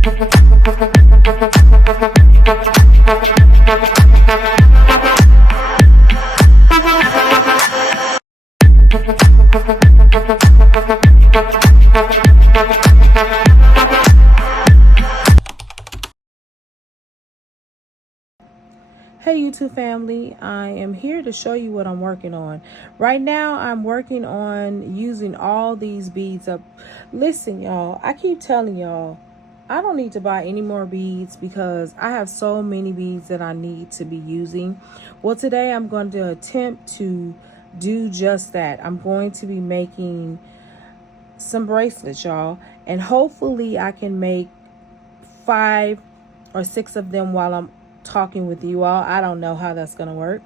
Hey YouTube family, I am here to show you what I'm working on. Right now I'm working on using all these beads up. Listen y'all, I keep telling y'all, I don't need to buy any more beads because I have so many beads that I need to be using. Well, today I'm going to attempt to do just that. I'm going to be making some bracelets, y'all, and hopefully I can make 5 or 6 of them while I'm talking with you all. I don't know how that's gonna work.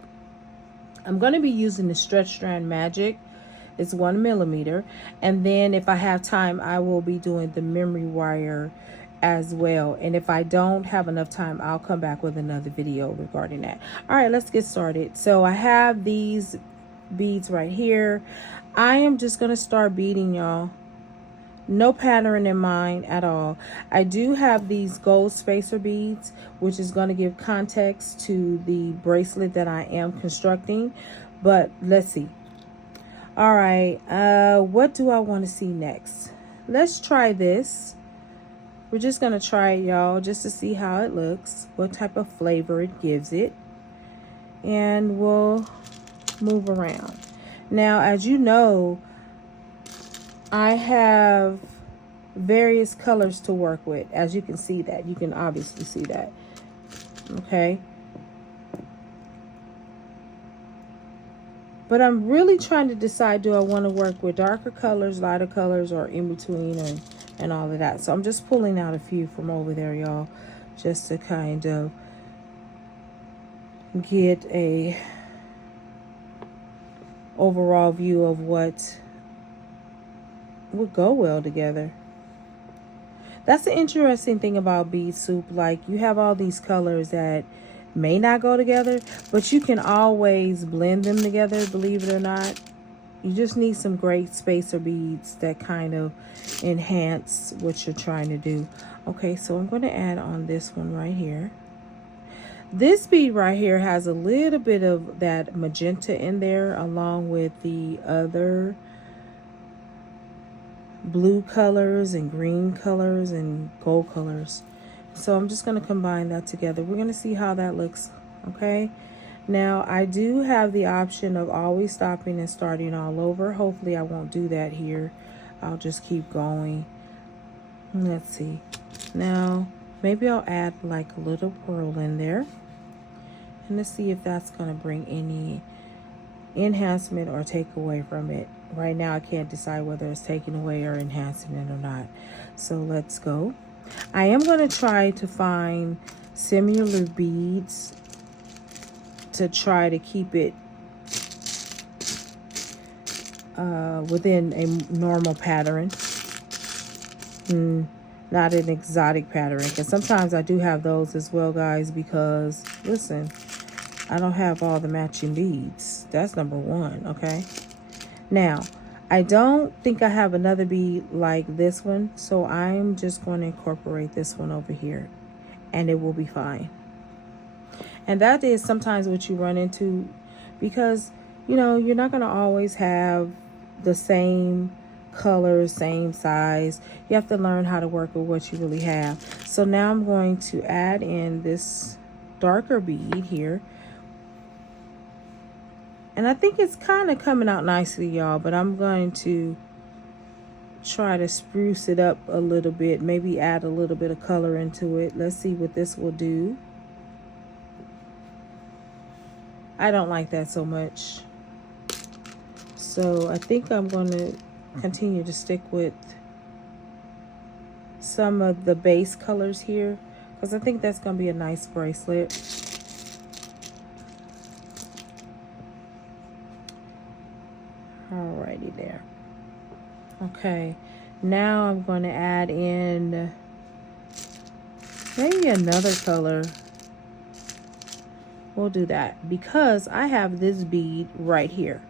I'm gonna be using the Stretch Strand Magic. It's 1mm, and then if I have time I will be doing the memory wire as well, and if I don't have enough time I'll come back with another video regarding that. All right, let's get started. So I have these beads right here. I am just gonna start beading, y'all. No pattern in mind at all. I do have these gold spacer beads, which is going to give context to the bracelet that I am constructing. But let's see. All right, what do I want to see next? Let's try this. We're just going to try it, y'all, just to see how it looks, what type of flavor it gives it. And we'll move around. Now, as you know, I have various colors to work with. As you can see that, you can obviously see that. Okay. But I'm really trying to decide, do I want to work with darker colors, lighter colors, or in between, and all of that. So I'm just pulling out a few from over there, y'all, just to kind of get a overall view of what would go well together. That's the interesting thing about bead soup. Like, you have all these colors that may not go together, but you can always blend them together, believe it or not. You just need some great spacer beads that kind of enhance what you're trying to do. Okay, so I'm going to add on this one right here. This bead right here has a little bit of that magenta in there, along with the other blue colors and green colors and gold colors. So I'm just going to combine that together. We're going to see how that looks. Okay, now I do have the option of always stopping and starting all over. Hopefully I won't do that here. I'll just keep going. Let's see. Now maybe I'll add like a little pearl in there, and let's see if that's going to bring any enhancement or take away from it. Right now I can't decide whether it's taking away or enhancing it or not. So let's go. I am going to try to find similar beads to try to keep it within a normal pattern, not an exotic pattern, because sometimes I do have those as well, guys, because listen, I don't have all the matching beads. That's number one. Okay, now I don't think I have another bead like this one, so I'm just going to incorporate this one over here, and it will be fine. And that is sometimes what you run into, because you know you're not going to always have the same color, same size. You have to learn how to work with what you really have. So now I'm going to add in this darker bead here. And I think it's kind of coming out nicely, y'all, but I'm going to try to spruce it up a little bit, maybe add a little bit of color into it. Let's see what this will do. I don't like that so much. So I think I'm going to continue to stick with some of the base colors here, because I think that's going to be a nice bracelet. Alrighty there. Okay, now I'm going to add in maybe another color. We'll do that because I have this bead right here.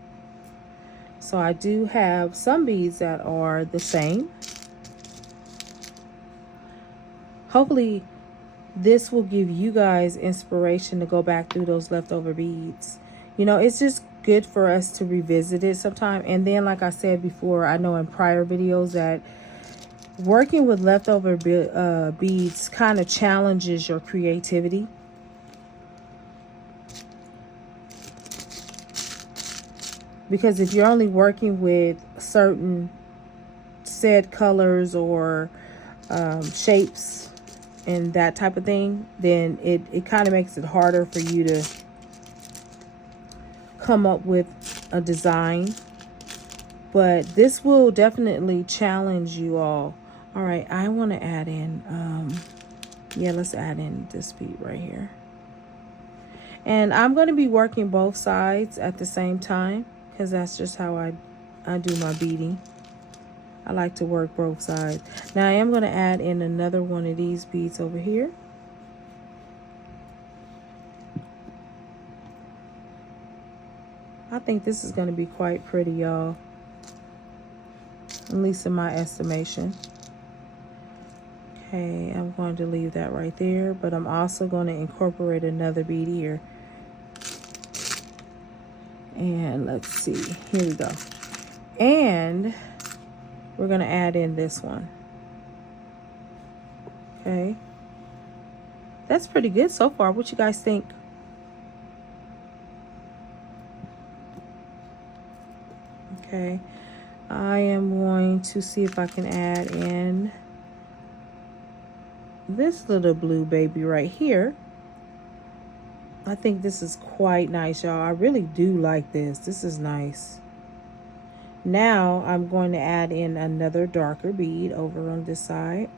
So I do have some beads that are the same. hopefully this will give you guys inspiration to go back through those leftover beads. You know, it's just good for us to revisit it sometime. And then, like I said before, I know in prior videos that working with leftover beads kind of challenges your creativity. Because if you're only working with certain said colors or shapes and that type of thing, then it kind of makes it harder for you to come up with a design. But this will definitely challenge you all. All right, I want to add in, yeah, let's add in this bead right here. And I'm going to be working both sides at the same time, because that's just how I do my beading. I like to work both sides. Now I am going to add in another one of these beads over here. I think this is going to be quite pretty, y'all. At least in my estimation. Okay, I'm going to leave that right there, but I'm also going to incorporate another bead here. And let's see, here we go. And we're going to add in this one. Okay. That's pretty good so far. What you guys think? Okay. I am going to see if I can add in this little blue baby right here. I think this is quite nice, y'all. I really do like this. This is nice. Now I'm going to add in another darker bead over on this side.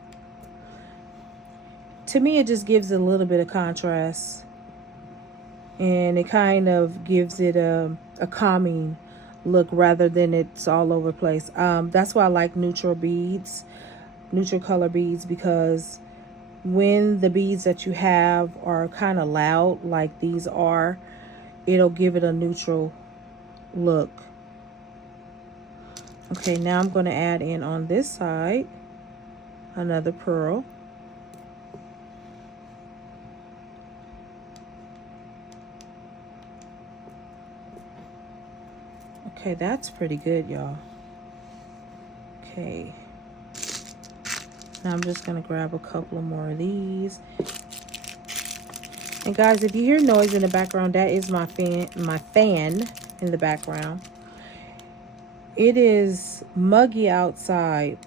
To me, it just gives it a little bit of contrast. And it kind of gives it a calming look rather than it's all over the place. That's why I like neutral beads, neutral color beads, because when the beads that you have are kind of loud like these are, it'll give it a neutral look. Okay, now I'm going to add in on this side another pearl. Okay, that's pretty good, y'all. Okay. Now I'm just going to grab a couple of more of these. And guys, if you hear noise in the background, that is my fan in the background. It is muggy outside,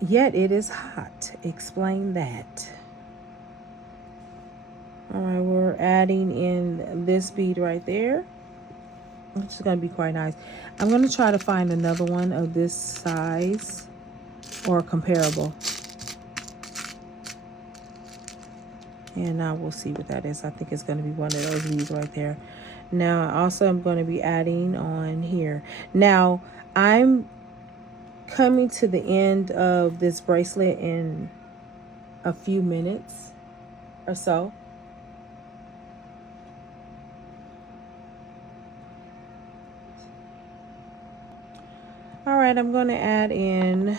yet it is hot. Explain that. All right, we're adding in this bead right there, which is going to be quite nice. I'm going to try to find another one of this size or comparable. And I will see what that is. I think it's going to be one of those beads right there. Now, also, I'm going to be adding on here. Now, I'm coming to the end of this bracelet in a few minutes or so. All right, I'm going to add in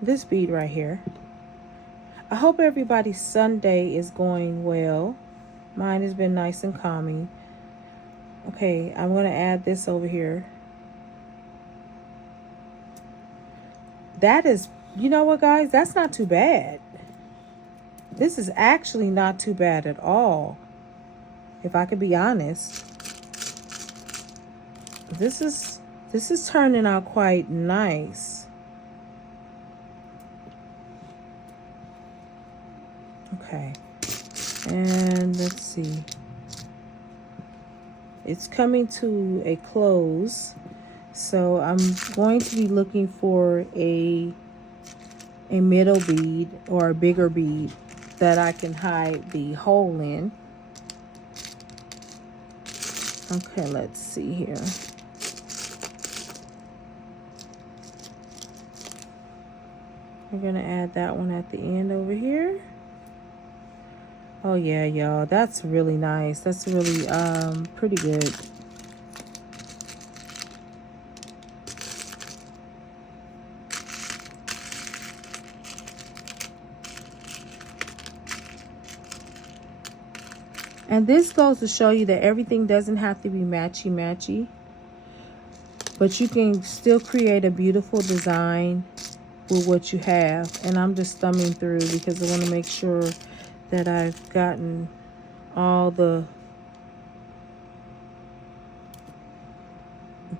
this bead right here. I hope everybody's Sunday is going well. Mine has been nice and calming. Okay, I'm going to add this over here. That is, you know what, guys? That's not too bad. This is actually not too bad at all. If I could be honest. This is turning out quite nice. Okay. And let's see. It's coming to a close. So I'm going to be looking for a middle bead or a bigger bead that I can hide the hole in. Okay, let's see here. We're going to add that one at the end over here. Oh yeah, y'all, that's really nice. That's really pretty good. And this goes to show you that everything doesn't have to be matchy-matchy, but you can still create a beautiful design with what you have. And I'm just thumbing through because I want to make sure that I've gotten all the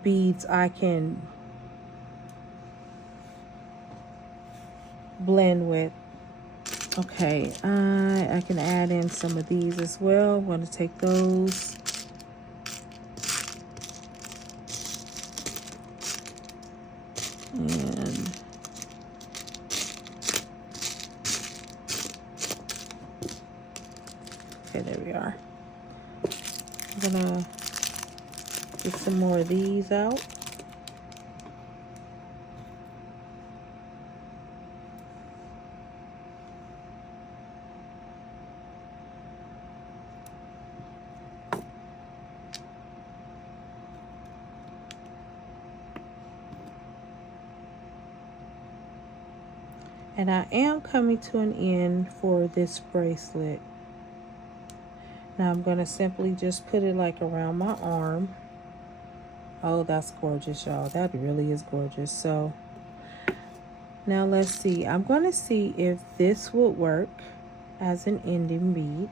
beads I can blend with. Okay, I can add in some of these as well. I'm going to take those. And okay, there we are. I'm gonna get some more of these out. And I am coming to an end for this bracelet. Now I'm going to simply just put it like around my arm. Oh, that's gorgeous, y'all. That really is gorgeous. So now let's see. I'm going to see if this would work as an ending bead.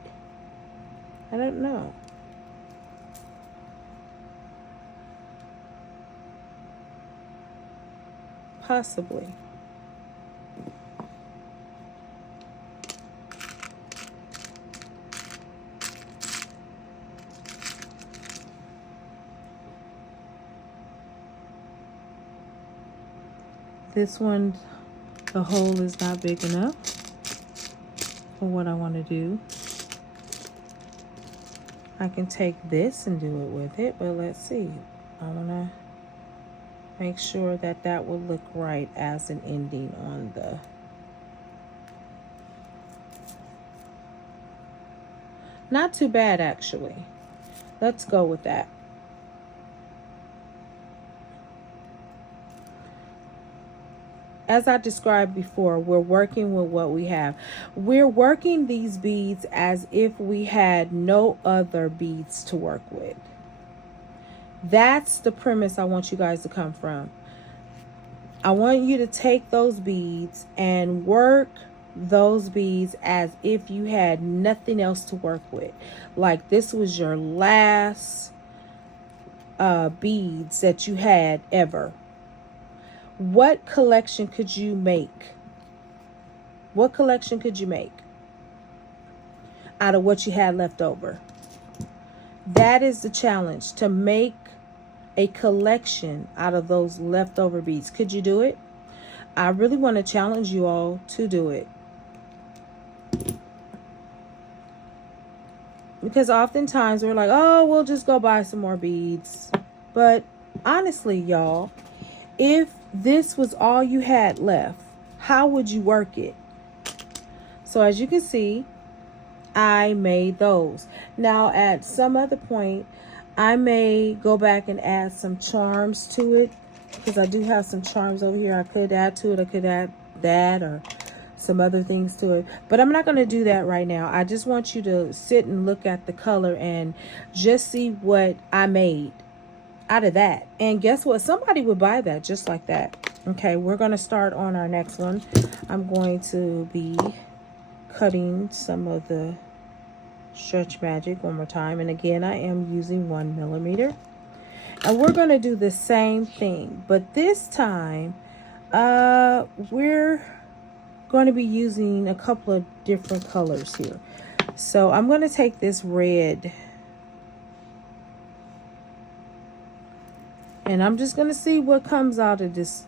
I don't know. Possibly. This one, the hole is not big enough for what I want to do. I can take this and do it with it, but let's see. I want to make sure that that will look right as an ending on the... Not too bad, actually. Let's go with that. As I described before, we're working with what we have. We're working these beads as if we had no other beads to work with. That's the premise I want you guys to come from. I want you to take those beads and work those beads as if you had nothing else to work with. Like this was your last beads that you had ever. What collection could you make? What collection could you make out of what you had left over? That is the challenge, to make a collection out of those leftover beads. Could you do it? I really want to challenge you all to do it. Because oftentimes we're like, oh, we'll just go buy some more beads. But honestly, y'all, if this was all you had left, how would you work it? So as you can see, I made those. Now at some other point, I may go back and add some charms to it, because I do have some charms over here I could add to it. I could add that or some other things to it, but I'm not going to do that right now. I just want you to sit and look at the color and just see what I made out of that. And guess what? Somebody would buy that just like that. Okay, we're going to start on our next one. I'm going to be cutting some of the Stretch Magic one more time. And again, I am using 1 millimeter. And we're going to do the same thing. But this time, we're going to be using a couple of different colors here. So I'm going to take this red. And I'm just going to see what comes out of this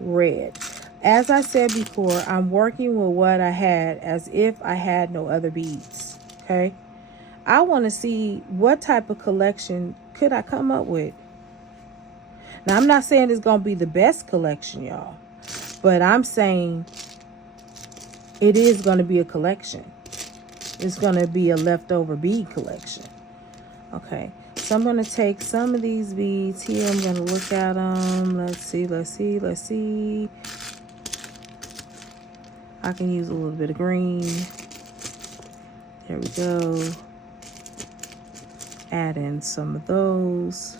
red. As I said before, I'm working with what I had as if I had no other beads. Okay. I want to see what type of collection could I come up with. Now, I'm not saying it's going to be the best collection, y'all. But I'm saying it is going to be a collection. It's going to be a leftover bead collection. Okay. So I'm going to take some of these beads here. I'm going to look at them. Let's see, let's see, let's see. I can use a little bit of green. There we go. add in some of those.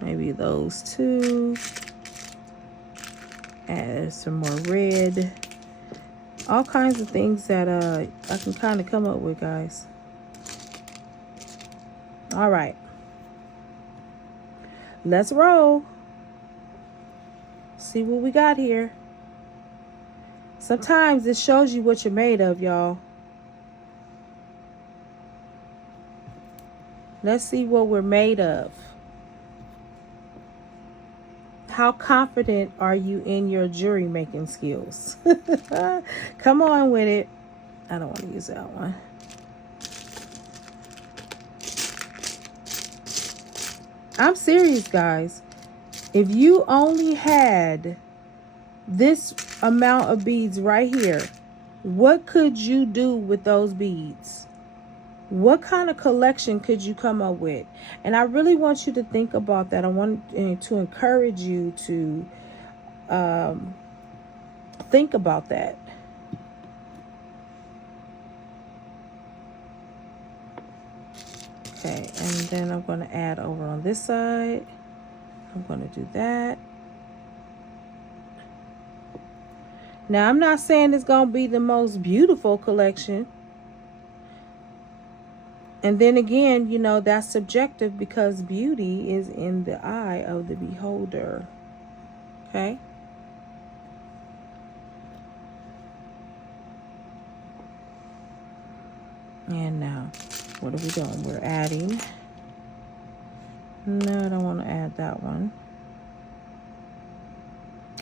Maybe those two. Add some more red. All kinds of things that I can kind of come up with, guys. All right. Let's roll. See what we got here. Sometimes it shows you what you're made of, y'all. Let's see what we're made of. How confident are you in your jewelry making skills? Come on with it. I don't want to use that one. I'm serious, guys. If you only had this amount of beads right here, what could you do with those beads? What kind of collection could you come up with? And I really want you to think about that. I want to encourage you to think about that. Okay, and then I'm going to add over on this side. I'm going to do that. Now, I'm not saying it's going to be the most beautiful collection. And then again, you know, that's subjective because beauty is in the eye of the beholder. Okay? And now, what are we doing? We're adding. No, I don't want to add that one.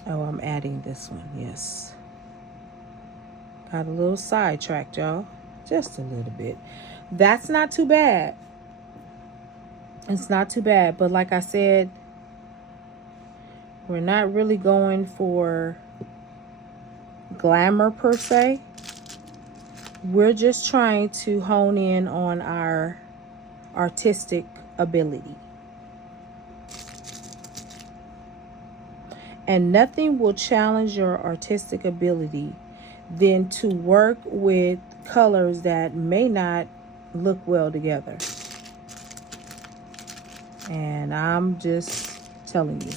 Oh, I'm adding this one. Yes. Got a little sidetracked, y'all. Just a little bit. That's not too bad. It's not too bad. But like I said, we're not really going for glamour per se. We're just trying to hone in on our artistic ability. And nothing will challenge your artistic ability than to work with colors that may not look well together. And I'm just telling you.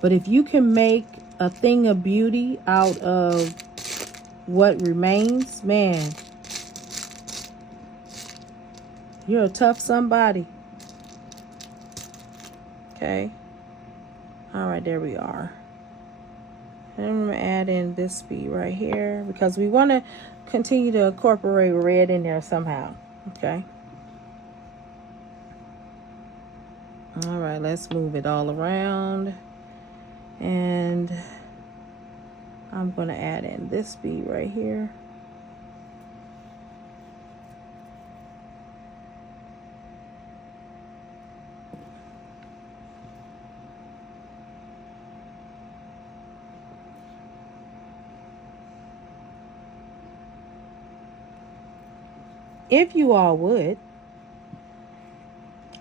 But if you can make a thing of beauty out of what remains, man, you're a tough somebody. Okay. All right, there we are. And I'm going to add in this bead right here because we want to continue to incorporate red in there somehow. Okay. All right, let's move it all around. And I'm going to add in this bead right here. If you all would,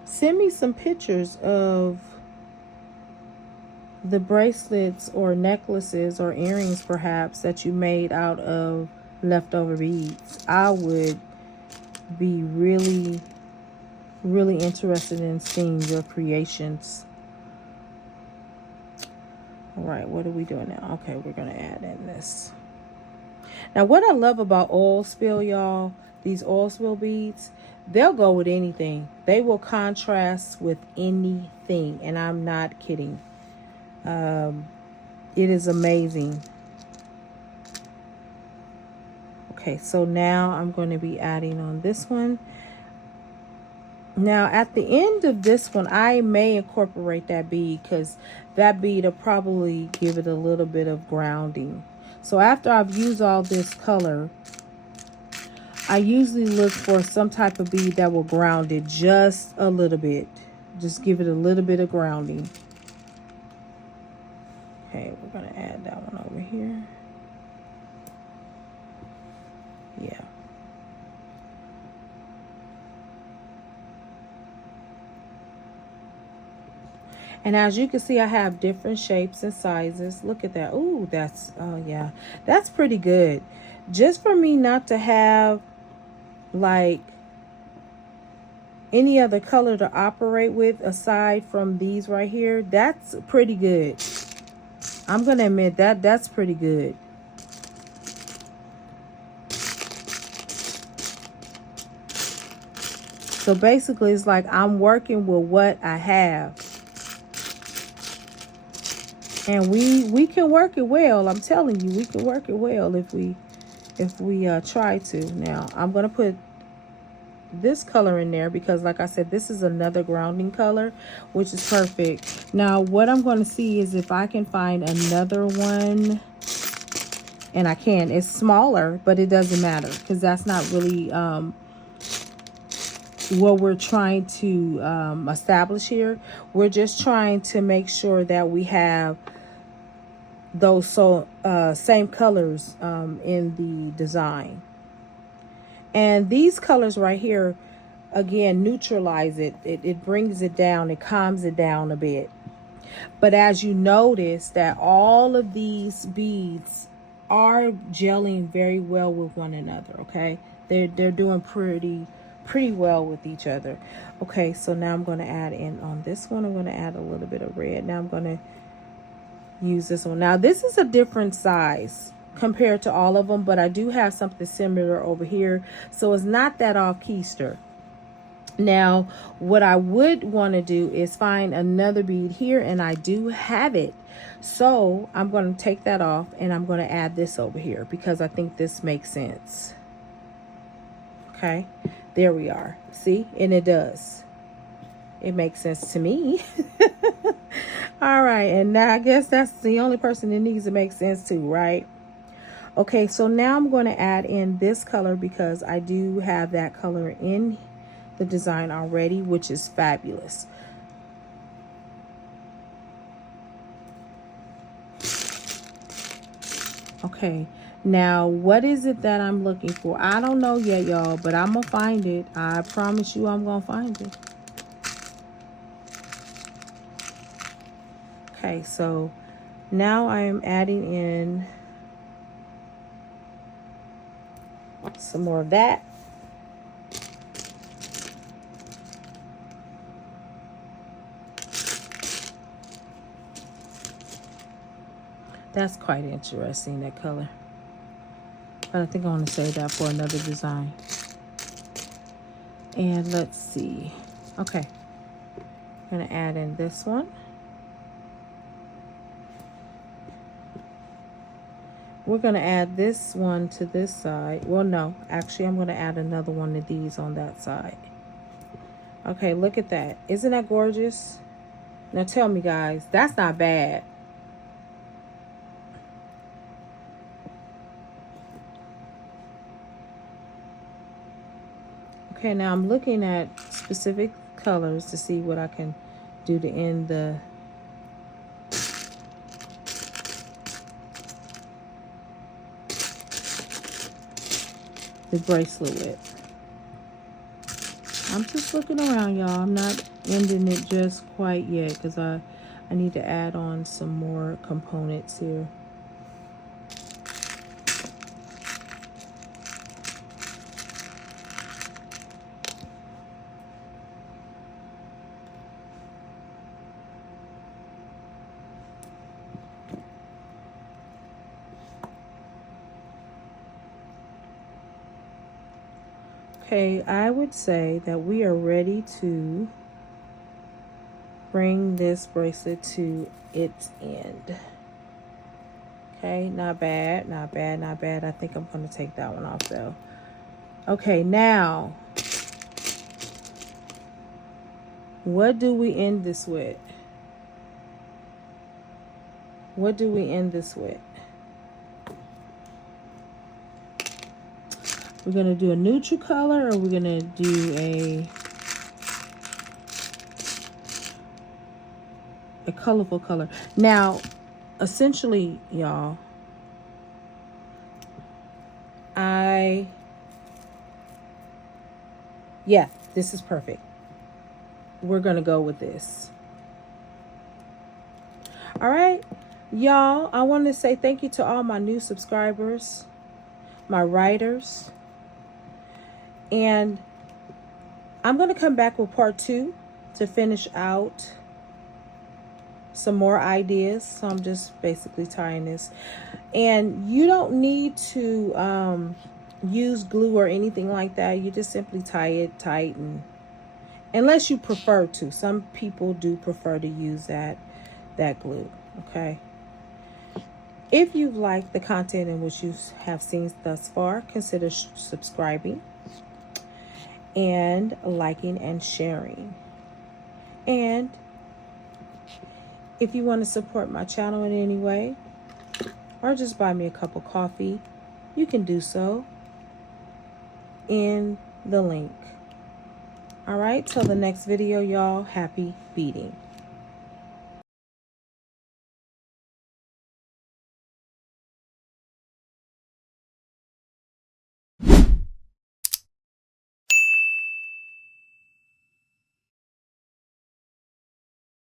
send me some pictures of the bracelets or necklaces or earrings perhaps that you made out of leftover beads. I would be really, really interested in seeing your creations. All right, what are we doing now? Okay, we're going to add in this. Now, what I love about oil spill, y'all, these oil spill beads, they'll go with anything. They will contrast with anything, and I'm not kidding. It is amazing. Okay, so now I'm going to be adding on this one. Now, at the end of this one, I may incorporate that bead because that bead will probably give it a little bit of grounding. So after I've used all this color, I usually look for some type of bead that will ground it just a little bit. Just give it a little bit of grounding. Okay, we're going to add that one over here. Yeah. And as you can see, I have different shapes and sizes. Look at that. Ooh, that's, oh yeah, that's pretty good. Just for me not to have like any other color to operate with aside from these right here, that's pretty good. I'm going to admit that that's pretty good. So basically, it's like I'm working with what I have. And we can work it well. I'm telling you, we can work it well if we try to. Now, I'm going to put this color in there because, like I said, this is another grounding color, which is perfect. Now, what I'm going to see is if I can find another one. And I can. It's smaller, but it doesn't matter because that's not really what we're trying to establish here. We're just trying to make sure that we have those same colors in the design. And these colors right here, again, neutralize it. It brings it down. It calms it down a bit. But as you notice that all of these beads are gelling very well with one another, okay? They're doing pretty well with each other. Okay, so now I'm going to add in on this one. I'm going to add a little bit of red. Now I'm going to use this one. Now this is a different size compared to all of them, but I do have something similar over here, so it's not that off keister. Now what I would want to do is find another bead here, and I do have it, so I'm going to take that off and I'm going to add this over here because I think this makes sense. Okay, there we are. See, and it does. It makes sense to me. All right, and now I guess that's the only person that needs to make sense to, right? Okay, so now I'm going to add in this color because I do have that color in the design already, which is fabulous. Okay, now what is it that I'm looking for? I don't know yet, y'all, but I'm gonna find it. I promise you I'm gonna find it. Okay, so now I am adding in some more of that. That's quite interesting, that color. But I think I want to save that for another design. And let's see. Okay. I'm going to add in this one. We're going to add this one to this side. Well, no. Actually, I'm going to add another one of these on that side. Okay, look at that. Isn't that gorgeous? Now tell me, guys, that's not bad. Okay, now I'm looking at specific colors to see what I can do to end the bracelet with. I'm just looking around, y'all. I'm not ending it just quite yet because I need to add on some more components here. Okay, I would say that we are ready to bring this bracelet to its end. Okay, not bad, not bad, not bad. I think I'm going to take that one off though. Okay, now, what do we end this with? What do we end this with? We're going to do a neutral color, or we're going to do a colorful color. Now, essentially, y'all, yeah, this is perfect. We're going to go with this. All right, y'all, I want to say thank you to all my new subscribers, my writers. And I'm going to come back with part 2 to finish out some more ideas. So I'm just basically tying this. And you don't need to use glue or anything like that. You just simply tie it tight, and unless you prefer to. Some people do prefer to use that glue. Okay. If you've liked the content in which you have seen thus far, consider subscribing and liking and sharing. And if you want to support my channel in any way, or just buy me a cup of coffee, you can do so in the link. All right, till the next video, y'all, happy beading.